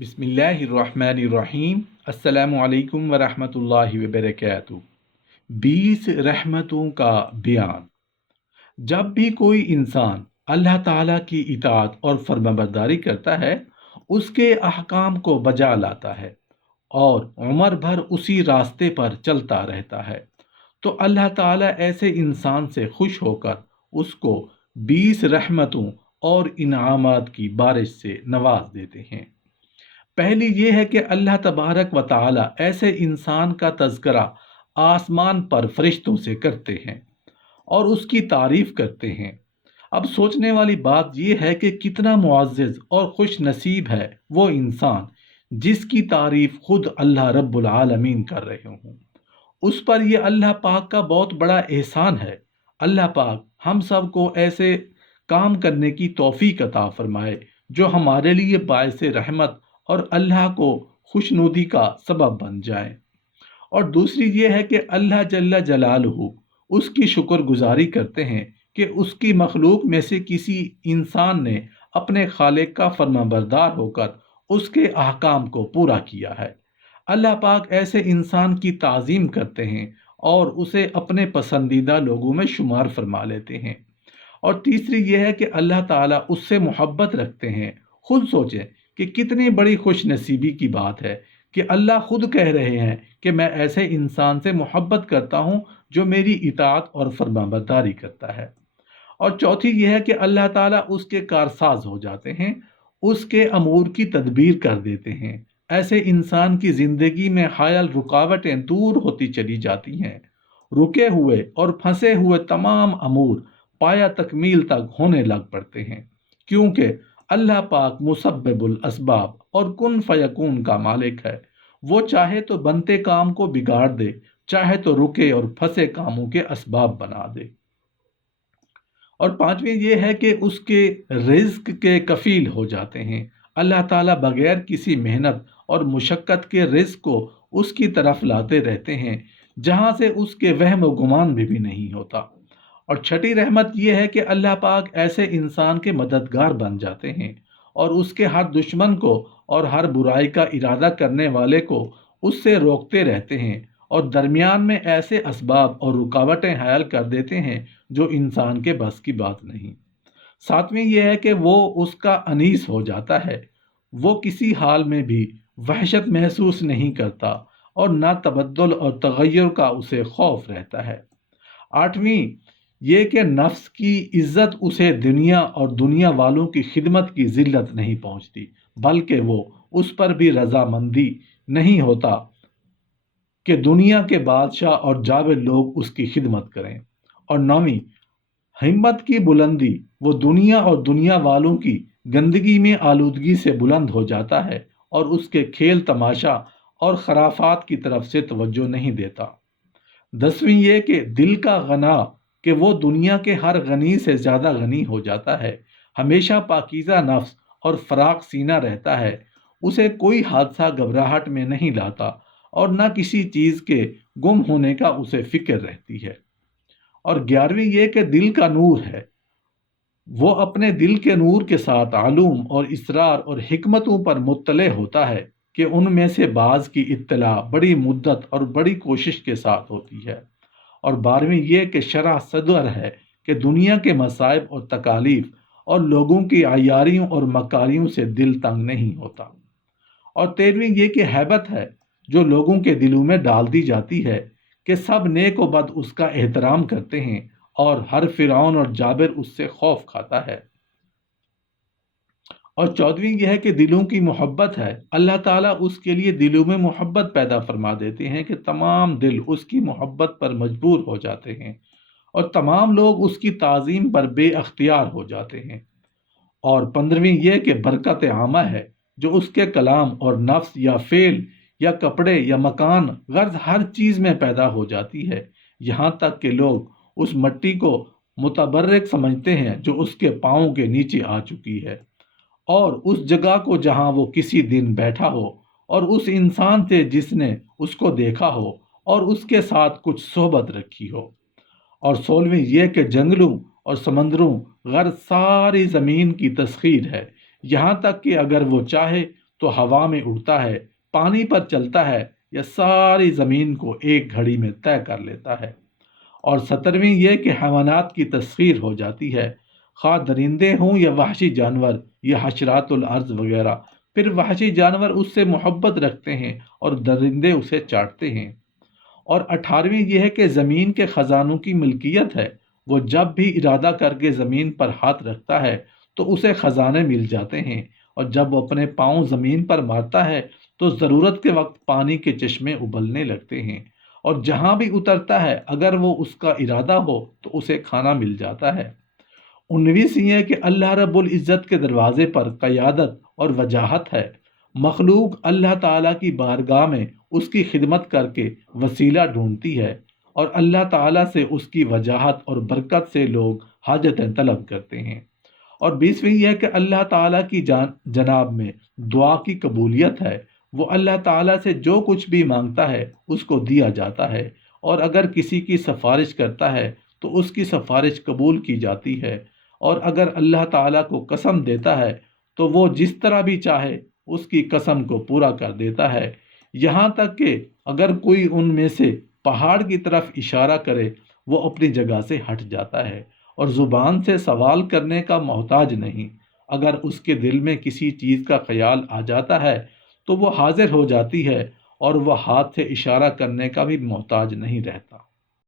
بسم اللہ الرحمن الرحیم۔ السلام علیکم ورحمۃ اللہ وبرکاتہ۔ 20 رحمتوں کا بیان۔ جب بھی کوئی انسان اللہ تعالیٰ کی اطاعت اور فرمانبرداری کرتا ہے، اس کے احکام کو بجا لاتا ہے اور عمر بھر اسی راستے پر چلتا رہتا ہے، تو اللہ تعالیٰ ایسے انسان سے خوش ہو کر اس کو 20 رحمتوں اور انعامات کی بارش سے نواز دیتے ہیں۔ پہلی یہ ہے کہ اللہ تبارک و تعالی ایسے انسان کا تذکرہ آسمان پر فرشتوں سے کرتے ہیں اور اس کی تعریف کرتے ہیں۔ اب سوچنے والی بات یہ ہے کہ کتنا معزز اور خوش نصیب ہے وہ انسان جس کی تعریف خود اللہ رب العالمین کر رہے ہوں۔ اس پر یہ اللہ پاک کا بہت بڑا احسان ہے۔ اللہ پاک ہم سب کو ایسے کام کرنے کی توفیق عطا فرمائے جو ہمارے لیے باعث رحمت اور اللہ کو خوشنودی کا سبب بن جائیں۔ اور دوسری یہ ہے کہ اللہ جل جلالہ اس کی شکر گزاری کرتے ہیں کہ اس کی مخلوق میں سے کسی انسان نے اپنے خالق کا فرمانبردار ہو کر اس کے احکام کو پورا کیا ہے۔ اللہ پاک ایسے انسان کی تعظیم کرتے ہیں اور اسے اپنے پسندیدہ لوگوں میں شمار فرما لیتے ہیں۔ اور تیسری یہ ہے کہ اللہ تعالیٰ اس سے محبت رکھتے ہیں۔ خود سوچیں کہ کتنی بڑی خوش نصیبی کی بات ہے کہ اللہ خود کہہ رہے ہیں کہ میں ایسے انسان سے محبت کرتا ہوں جو میری اطاعت اور فرمانبرداری کرتا ہے۔ اور چوتھی یہ ہے کہ اللہ تعالیٰ اس کے کارساز ہو جاتے ہیں، اس کے امور کی تدبیر کر دیتے ہیں۔ ایسے انسان کی زندگی میں حائل رکاوٹیں دور ہوتی چلی جاتی ہیں، رکے ہوئے اور پھنسے ہوئے تمام امور پایا تکمیل تک ہونے لگ پڑتے ہیں، کیونکہ اللہ پاک مسبب الاسباب اور کن فیکون کا مالک ہے۔ وہ چاہے تو بنتے کام کو بگاڑ دے، چاہے تو رکے اور پھنسے کاموں کے اسباب بنا دے۔ اور پانچویں یہ ہے کہ اس کے رزق کے کفیل ہو جاتے ہیں۔ اللہ تعالیٰ بغیر کسی محنت اور مشقت کے رزق کو اس کی طرف لاتے رہتے ہیں جہاں سے اس کے وہم و گمان بھی نہیں ہوتا۔ اور چھٹی رحمت یہ ہے کہ اللہ پاک ایسے انسان کے مددگار بن جاتے ہیں اور اس کے ہر دشمن کو اور ہر برائی کا ارادہ کرنے والے کو اس سے روکتے رہتے ہیں اور درمیان میں ایسے اسباب اور رکاوٹیں حائل کر دیتے ہیں جو انسان کے بس کی بات نہیں۔ ساتویں یہ ہے کہ وہ اس کا انیس ہو جاتا ہے، وہ کسی حال میں بھی وحشت محسوس نہیں کرتا اور نہ تبدل اور تغیر کا اسے خوف رہتا ہے۔ آٹھویں یہ کہ نفس کی عزت اسے دنیا اور دنیا والوں کی خدمت کی ذلت نہیں پہنچتی، بلکہ وہ اس پر بھی رضامندی نہیں ہوتا کہ دنیا کے بادشاہ اور جابر لوگ اس کی خدمت کریں۔ اور نویں ہمت کی بلندی، وہ دنیا اور دنیا والوں کی گندگی میں آلودگی سے بلند ہو جاتا ہے اور اس کے کھیل تماشا اور خرافات کی طرف سے توجہ نہیں دیتا۔ دسویں یہ کہ دل کا غنا، کہ وہ دنیا کے ہر غنی سے زیادہ غنی ہو جاتا ہے، ہمیشہ پاکیزہ نفس اور فراق سینہ رہتا ہے، اسے کوئی حادثہ گھبراہٹ میں نہیں لاتا اور نہ کسی چیز کے گم ہونے کا اسے فکر رہتی ہے۔ اور 11ویں یہ کہ دل کا نور ہے، وہ اپنے دل کے نور کے ساتھ علوم اور اسرار اور حکمتوں پر مطلع ہوتا ہے کہ ان میں سے بعض کی اطلاع بڑی مدت اور بڑی کوشش کے ساتھ ہوتی ہے۔ اور 12ویں یہ کہ شرح صدر ہے کہ دنیا کے مصائب اور تکالیف اور لوگوں کی عیاریوں اور مکاریوں سے دل تنگ نہیں ہوتا۔ اور 13ویں یہ کہ ہیبت ہے جو لوگوں کے دلوں میں ڈال دی جاتی ہے کہ سب نیک و بد اس کا احترام کرتے ہیں اور ہر فرعون اور جابر اس سے خوف کھاتا ہے۔ اور 14ویں یہ ہے کہ دلوں کی محبت ہے، اللہ تعالیٰ اس کے لیے دلوں میں محبت پیدا فرما دیتے ہیں کہ تمام دل اس کی محبت پر مجبور ہو جاتے ہیں اور تمام لوگ اس کی تعظیم پر بے اختیار ہو جاتے ہیں۔ اور 15ویں یہ کہ برکت عامہ ہے جو اس کے کلام اور نفس یا فعل یا کپڑے یا مکان غرض ہر چیز میں پیدا ہو جاتی ہے، یہاں تک کہ لوگ اس مٹی کو متبرک سمجھتے ہیں جو اس کے پاؤں کے نیچے آ چکی ہے، اور اس جگہ کو جہاں وہ کسی دن بیٹھا ہو، اور اس انسان سے جس نے اس کو دیکھا ہو اور اس کے ساتھ کچھ صحبت رکھی ہو۔ اور 16ویں یہ کہ جنگلوں اور سمندروں غرض ساری زمین کی تسخیر ہے، یہاں تک کہ اگر وہ چاہے تو ہوا میں اڑتا ہے، پانی پر چلتا ہے یا ساری زمین کو ایک گھڑی میں طے کر لیتا ہے۔ اور 17ویں یہ کہ حیوانات کی تسخیر ہو جاتی ہے، خواہ درندے ہوں یا وحشی جانور یا حشرات الارض وغیرہ۔ پھر وحشی جانور اس سے محبت رکھتے ہیں اور درندے اسے چاٹتے ہیں۔ اور 18ویں یہ ہے کہ زمین کے خزانوں کی ملکیت ہے، وہ جب بھی ارادہ کر کے زمین پر ہاتھ رکھتا ہے تو اسے خزانے مل جاتے ہیں، اور جب وہ اپنے پاؤں زمین پر مارتا ہے تو ضرورت کے وقت پانی کے چشمے ابلنے لگتے ہیں، اور جہاں بھی اترتا ہے اگر وہ اس کا ارادہ ہو تو اسے کھانا مل جاتا ہے۔ 19ویں سی ہے کہ اللہ رب العزت کے دروازے پر قیادت اور وجاہت ہے، مخلوق اللہ تعالیٰ کی بارگاہ میں اس کی خدمت کر کے وسیلہ ڈھونڈتی ہے، اور اللہ تعالیٰ سے اس کی وجاہت اور برکت سے لوگ حاجتیں طلب کرتے ہیں۔ اور 20ویں یہ ہے کہ اللہ تعالیٰ کی جناب میں دعا کی قبولیت ہے، وہ اللہ تعالیٰ سے جو کچھ بھی مانگتا ہے اس کو دیا جاتا ہے، اور اگر کسی کی سفارش کرتا ہے تو اس کی سفارش قبول کی جاتی ہے، اور اگر اللہ تعالیٰ کو قسم دیتا ہے تو وہ جس طرح بھی چاہے اس کی قسم کو پورا کر دیتا ہے، یہاں تک کہ اگر کوئی ان میں سے پہاڑ کی طرف اشارہ کرے وہ اپنی جگہ سے ہٹ جاتا ہے، اور زبان سے سوال کرنے کا محتاج نہیں۔ اگر اس کے دل میں کسی چیز کا خیال آ جاتا ہے تو وہ حاضر ہو جاتی ہے، اور وہ ہاتھ سے اشارہ کرنے کا بھی محتاج نہیں رہتا۔